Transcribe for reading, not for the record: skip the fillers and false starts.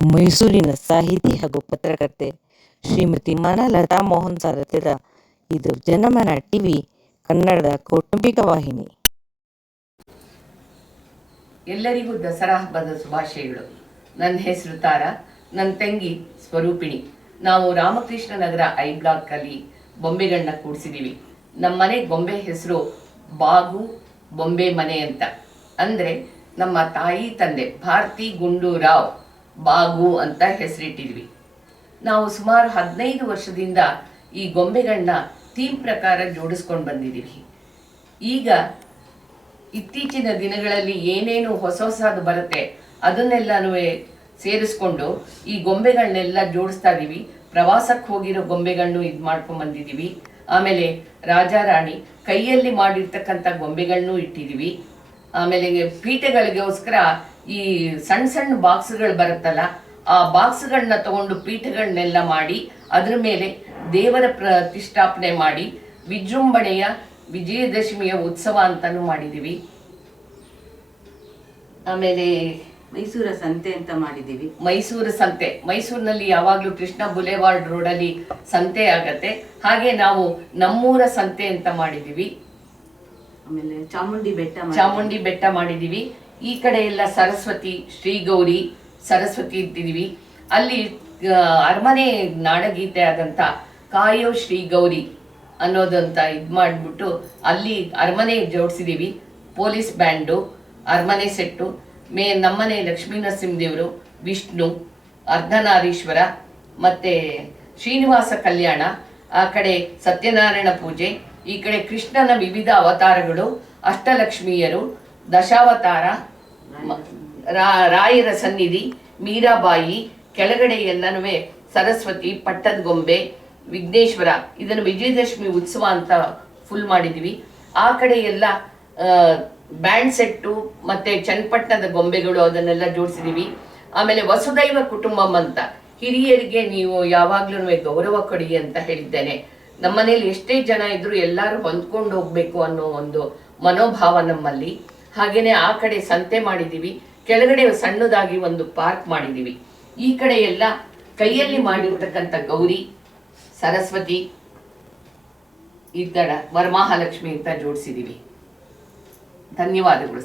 ಮೈಸೂರಿನ ಸಾಹಿತಿ ಹಾಗೂ ಪತ್ರಕರ್ತೆ ಶ್ರೀಮತಿ ಮಾನಲತಾ ಮೋಹನ್ ಸಾರಥ್ಯದ ಇದು ಜನಮನ ಟಿವಿ ಕನ್ನಡದ ಕೌಟುಂಬಿಕ ವಾಹಿನಿ. ಎಲ್ಲರಿಗೂ ದಸರಾ ಹಬ್ಬದ ಶುಭಾಶಯಗಳು. ನನ್ನ ಹೆಸರು ತಾರಾ, ನನ್ನ ತಂಗಿ ಸ್ವರೂಪಿಣಿ. ನಾವು ರಾಮಕೃಷ್ಣ ನಗರ ಐ ಬ್ಲಾಕ್ ಅಲ್ಲಿ ಬೊಂಬೆಗಳನ್ನ ಕೂಡಿಸಿದೀವಿ. ನಮ್ಮ ಮನೆ ಗೊಂಬೆ ಹೆಸರು ಬಾಗು ಬೊಂಬೆ ಮನೆ ಅಂತ. ಅಂದ್ರೆ ನಮ್ಮ ತಾಯಿ ತಂದೆ ಭಾರತಿ ಗುಂಡೂರಾವ್ ಬಾಗು ಅಂತ ಹೆಸರಿಟ್ಟಿದ್ವಿ. ನಾವು ಸುಮಾರು 15 ವರ್ಷದಿಂದ ಈ ಗೊಂಬೆಗಳನ್ನ ಥೀಮ್ ಪ್ರಕಾರ ಜೋಡಿಸ್ಕೊಂಡು ಬಂದಿದ್ದೀವಿ. ಈಗ ಇತ್ತೀಚಿನ ದಿನಗಳಲ್ಲಿ ಏನೇನು ಹೊಸದು ಬರುತ್ತೆ ಅದನ್ನೆಲ್ಲನೂ ಸೇರಿಸ್ಕೊಂಡು ಈ ಗೊಂಬೆಗಳನ್ನೆಲ್ಲ ಜೋಡಿಸ್ತಾ ಇದೀವಿ. ಪ್ರವಾಸಕ್ಕೆ ಹೋಗಿರೋ ಗೊಂಬೆಗಳನ್ನು ಇದು ಮಾಡ್ಕೊಂಡು ಬಂದಿದ್ದೀವಿ. ಆಮೇಲೆ ರಾಜ ರಾಣಿ ಕೈಯಲ್ಲಿ ಮಾಡಿರ್ತಕ್ಕಂಥ ಗೊಂಬೆಗಳನ್ನೂ ಇಟ್ಟಿದ್ದೀವಿ. ಆಮೇಲೆ ಪೀಠಗಳಿಗೋಸ್ಕರ ಈ ಸಣ್ಣ ಸಣ್ಣ ಬಾಕ್ಸ್ಗಳು ಬರುತ್ತಲ್ಲ, ಆ ಬಾಕ್ಸ್ಗಳನ್ನ ತಗೊಂಡು ಪೀಠಗಳನ್ನೆಲ್ಲ ಮಾಡಿ ಅದ್ರ ಮೇಲೆ ದೇವರ ಪ್ರತಿಷ್ಠಾಪನೆ ಮಾಡಿ ವಿಜೃಂಭಣೆಯ ವಿಜಯದಶಮಿಯ ಉತ್ಸವ ಅಂತಾನು ಮಾಡಿದೀವಿ. ಆಮೇಲೆ ಮೈಸೂರ ಸಂತೆ ಅಂತ ಮಾಡಿದೀವಿ. ಮೈಸೂರು ಸಂತೆ, ಮೈಸೂರಿನಲ್ಲಿ ಯಾವಾಗ್ಲೂ ಕೃಷ್ಣ ಬುಲೆವಾರ್ಡ್ ರೋಡಲ್ಲಿ ಸಂತೆ ಆಗತ್ತೆ. ಹಾಗೆ ನಾವು ನಮ್ಮೂರ ಸಂತೆ ಅಂತ ಮಾಡಿದೀವಿ. ಆಮೇಲೆ ಚಾಮುಂಡಿ ಬೆಟ್ಟ ಮಾಡಿದೀವಿ. ಈ ಕಡೆ ಎಲ್ಲ ಸರಸ್ವತಿ, ಶ್ರೀಗೌರಿ, ಸರಸ್ವತಿ ಇಟ್ಟಿದೀವಿ. ಅಲ್ಲಿ ಅರಮನೆ ನಾಡಗೀತೆ ಆದಂತ ಕಾಯೋ ಶ್ರೀಗೌರಿ ಅನ್ನೋದಂತ ಇದ್ ಮಾಡ್ಬಿಟ್ಟು ಅಲ್ಲಿ ಅರಮನೆ ಜೋಡಿಸಿದೀವಿ. ಪೊಲೀಸ್ ಬ್ಯಾಂಡು, ಅರಮನೆ ಸೆಟ್ಟು, ನಮ್ಮನೆ ಲಕ್ಷ್ಮೀ ನರಸಿಂಹದೇವರು, ವಿಷ್ಣು, ಅರ್ಧನಾರೀಶ್ವರ, ಮತ್ತೆ ಶ್ರೀನಿವಾಸ ಕಲ್ಯಾಣ, ಆ ಕಡೆ ಸತ್ಯನಾರಾಯಣ ಪೂಜೆ, ಈ ಕಡೆ ಕೃಷ್ಣನ ವಿವಿಧ ಅವತಾರಗಳು, ಅಷ್ಟಲಕ್ಷ್ಮಿಯರು, ದಶಾವತಾರ, ರಾಯರ ಸನ್ನಿಧಿ, ಮೀರಾಬಾಯಿ, ಕೆಳಗಡೆ ಎಲ್ಲನೂ ಸರಸ್ವತಿ, ಪಟ್ಟದ ಗೊಂಬೆ, ವಿಘ್ನೇಶ್ವರ, ಇದನ್ನು ವಿಜಯದಶಮಿ ಉತ್ಸವ ಅಂತ ಫುಲ್ ಮಾಡಿದೀವಿ. ಆ ಕಡೆ ಎಲ್ಲ ಬ್ಯಾಂಡ್ ಸೆಟ್ಟು ಮತ್ತೆ ಚನ್ನಪಟ್ಟಣದ ಗೊಂಬೆಗಳು ಅದನ್ನೆಲ್ಲ ಜೋಡಿಸಿದೀವಿ. ಆಮೇಲೆ ವಸುದೈವ ಕುಟುಂಬಂ ಅಂತ, ಹಿರಿಯರಿಗೆ ನೀವು ಯಾವಾಗ್ಲೂ ಗೌರವ ಕೊಡಿ ಅಂತ ಹೇಳಿದ್ದೇನೆ. ನಮ್ಮನೇಲಿ ಎಷ್ಟೇ ಜನ ಇದ್ರು ಎಲ್ಲರೂ ಹೊಂದ್ಕೊಂಡು ಹೋಗ್ಬೇಕು ಅನ್ನೋ ಒಂದು ಮನೋಭಾವ ನಮ್ಮಲ್ಲಿ. ಹಾಗೇನೆ ಆ ಕಡೆ ಸಂತೆ ಮಾಡಿದೀವಿ. ಕೆಳಗಡೆ ಸಣ್ಣದಾಗಿ ಒಂದು ಪಾರ್ಕ್ ಮಾಡಿದೀವಿ. ಈ ಕಡೆ ಎಲ್ಲ ಕೈಯಲ್ಲಿ ಮಾಡಿರ್ತಕ್ಕಂಥ ಗೌರಿ, ಸರಸ್ವತಿ, ಈ ತರ ವರಮಹಾಲಕ್ಷ್ಮಿ ಅಂತ ಜೋಡಿಸಿದೀವಿ. ಧನ್ಯವಾದಗಳು.